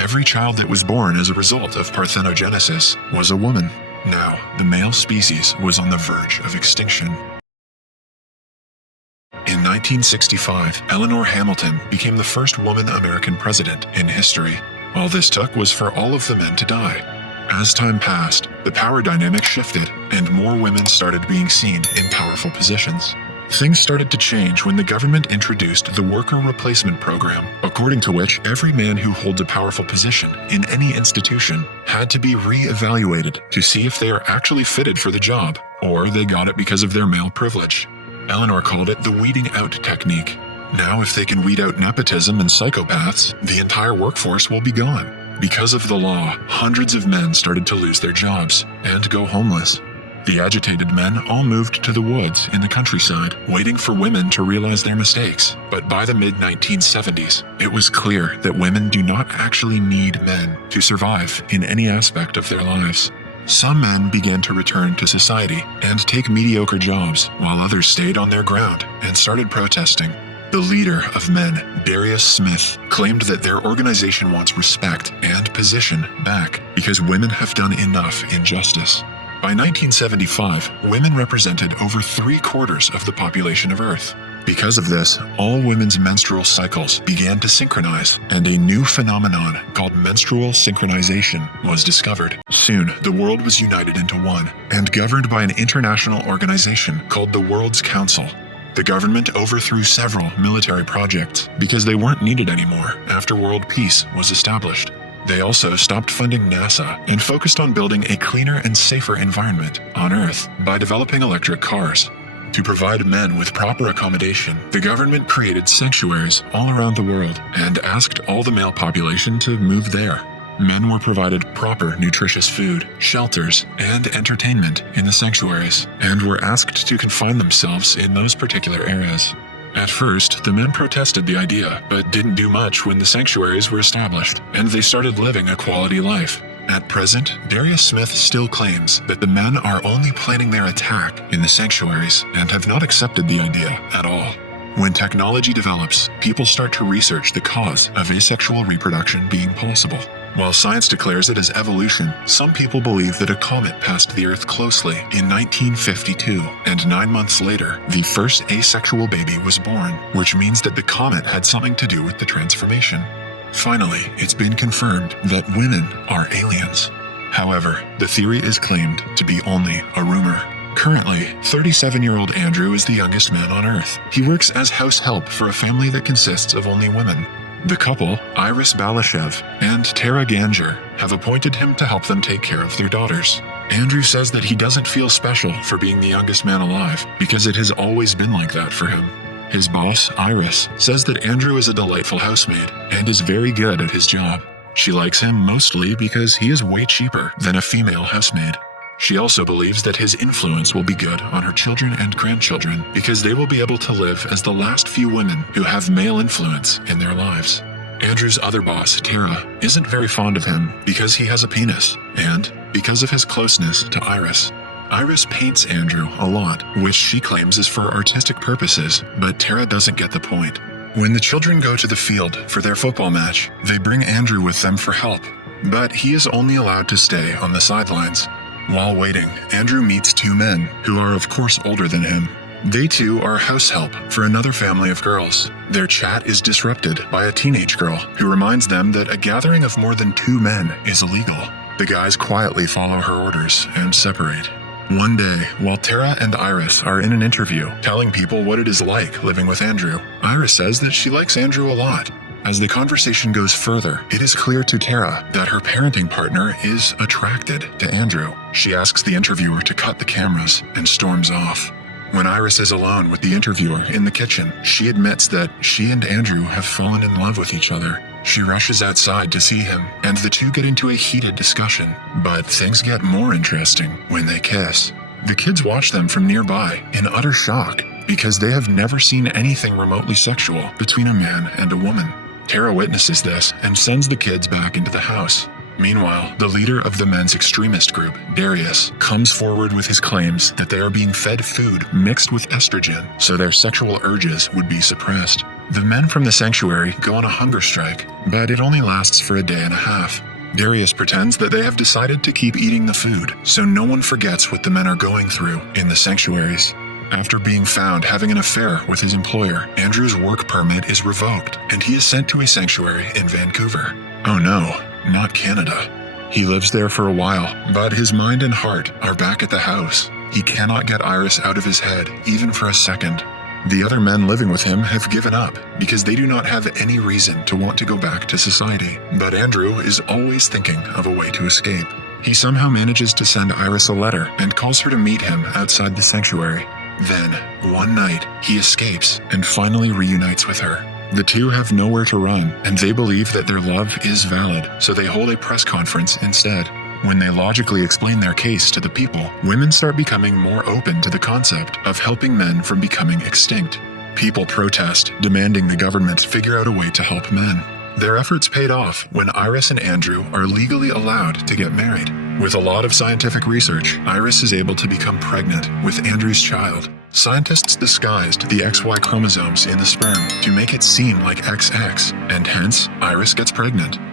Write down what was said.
Every child that was born as a result of parthenogenesis was a woman. Now, the male species was on the verge of extinction. In 1965, Eleanor Hamilton became the first woman American president in history. All this took was for all of the men to die. As time passed, the power dynamic shifted, and more women started being seen in powerful positions. Things started to change when the government introduced the Worker Replacement Program, according to which every man who holds a powerful position in any institution had to be re-evaluated to see if they are actually fitted for the job, or they got it because of their male privilege. Eleanor called it the weeding out technique. Now, if they can weed out nepotism and psychopaths, the entire workforce will be gone. Because of the law, hundreds of men started to lose their jobs and go homeless. The agitated men all moved to the woods in the countryside, waiting for women to realize their mistakes. But by the mid-1970s, it was clear that women do not actually need men to survive in any aspect of their lives. Some men began to return to society and take mediocre jobs, while others stayed on their ground and started protesting. The leader of men, Darius Smith, claimed that their organization wants respect and position back because women have done enough injustice. By 1975, women represented over 3/4 of the population of Earth. Because of this, all women's menstrual cycles began to synchronize, and a new phenomenon called menstrual synchronization was discovered. Soon, the world was united into one, and governed by an international organization called the World's Council. The government overthrew several military projects because they weren't needed anymore after world peace was established. They also stopped funding NASA and focused on building a cleaner and safer environment on Earth by developing electric cars. To provide men with proper accommodation, the government created sanctuaries all around the world and asked all the male population to move there. Men were provided proper nutritious food, shelters, and entertainment in the sanctuaries, and were asked to confine themselves in those particular areas. At first, the men protested the idea, but didn't do much when the sanctuaries were established, and they started living a quality life. At present, Darius Smith still claims that the men are only planning their attack in the sanctuaries and have not accepted the idea at all. When technology develops, people start to research the cause of asexual reproduction being possible. While science declares it as evolution, some people believe that a comet passed the Earth closely in 1952, and 9 months later, the first asexual baby was born, which means that the comet had something to do with the transformation. Finally, it's been confirmed that women are aliens. However, the theory is claimed to be only a rumor. Currently, 37-year-old Andrew is the youngest man on Earth. He works as house help for a family that consists of only women. The couple, Iris Balashev and Tara Ganger, have appointed him to help them take care of their daughters. Andrew says that he doesn't feel special for being the youngest man alive because it has always been like that for him. His boss, Iris, says that Andrew is a delightful housemaid and is very good at his job. She likes him mostly because he is way cheaper than a female housemaid. She also believes that his influence will be good on her children and grandchildren because they will be able to live as the last few women who have male influence in their lives. Andrew's other boss, Tara, isn't very fond of him because he has a penis and because of his closeness to Iris. Iris paints Andrew a lot, which she claims is for artistic purposes, but Tara doesn't get the point. When the children go to the field for their football match, they bring Andrew with them for help, but he is only allowed to stay on the sidelines. While waiting, Andrew meets two men, who are of course older than him. They too are house help for another family of girls. Their chat is disrupted by a teenage girl, who reminds them that a gathering of more than 2 men is illegal. The guys quietly follow her orders and separate. One day, while Tara and Iris are in an interview, telling people what it is like living with Andrew, Iris says that she likes Andrew a lot. As the conversation goes further, it is clear to Tara that her parenting partner is attracted to Andrew. She asks the interviewer to cut the cameras and storms off. When Iris is alone with the interviewer in the kitchen, she admits that she and Andrew have fallen in love with each other. She rushes outside to see him, and the two get into a heated discussion. But things get more interesting when they kiss. The kids watch them from nearby in utter shock because they have never seen anything remotely sexual between a man and a woman. Tara witnesses this and sends the kids back into the house. Meanwhile, the leader of the men's extremist group, Darius, comes forward with his claims that they are being fed food mixed with estrogen, so their sexual urges would be suppressed. The men from the sanctuary go on a hunger strike, but it only lasts for a day and a half. Darius pretends that they have decided to keep eating the food, so no one forgets what the men are going through in the sanctuaries. After being found having an affair with his employer, Andrew's work permit is revoked, and he is sent to a sanctuary in Vancouver. Oh no, not Canada. He lives there for a while, but his mind and heart are back at the house. He cannot get Iris out of his head, even for a second. The other men living with him have given up because they do not have any reason to want to go back to society. But Andrew is always thinking of a way to escape. He somehow manages to send Iris a letter and calls her to meet him outside the sanctuary. Then, one night, he escapes and finally reunites with her. The two have nowhere to run, and they believe that their love is valid, so they hold a press conference instead. When they logically explain their case to the people, women start becoming more open to the concept of helping men from becoming extinct. People protest, demanding the government figure out a way to help men. Their efforts paid off when Iris and Andrew are legally allowed to get married. With a lot of scientific research, Iris is able to become pregnant with Andrew's child. Scientists disguised the XY chromosomes in the sperm to make it seem like XX, and hence, Iris gets pregnant.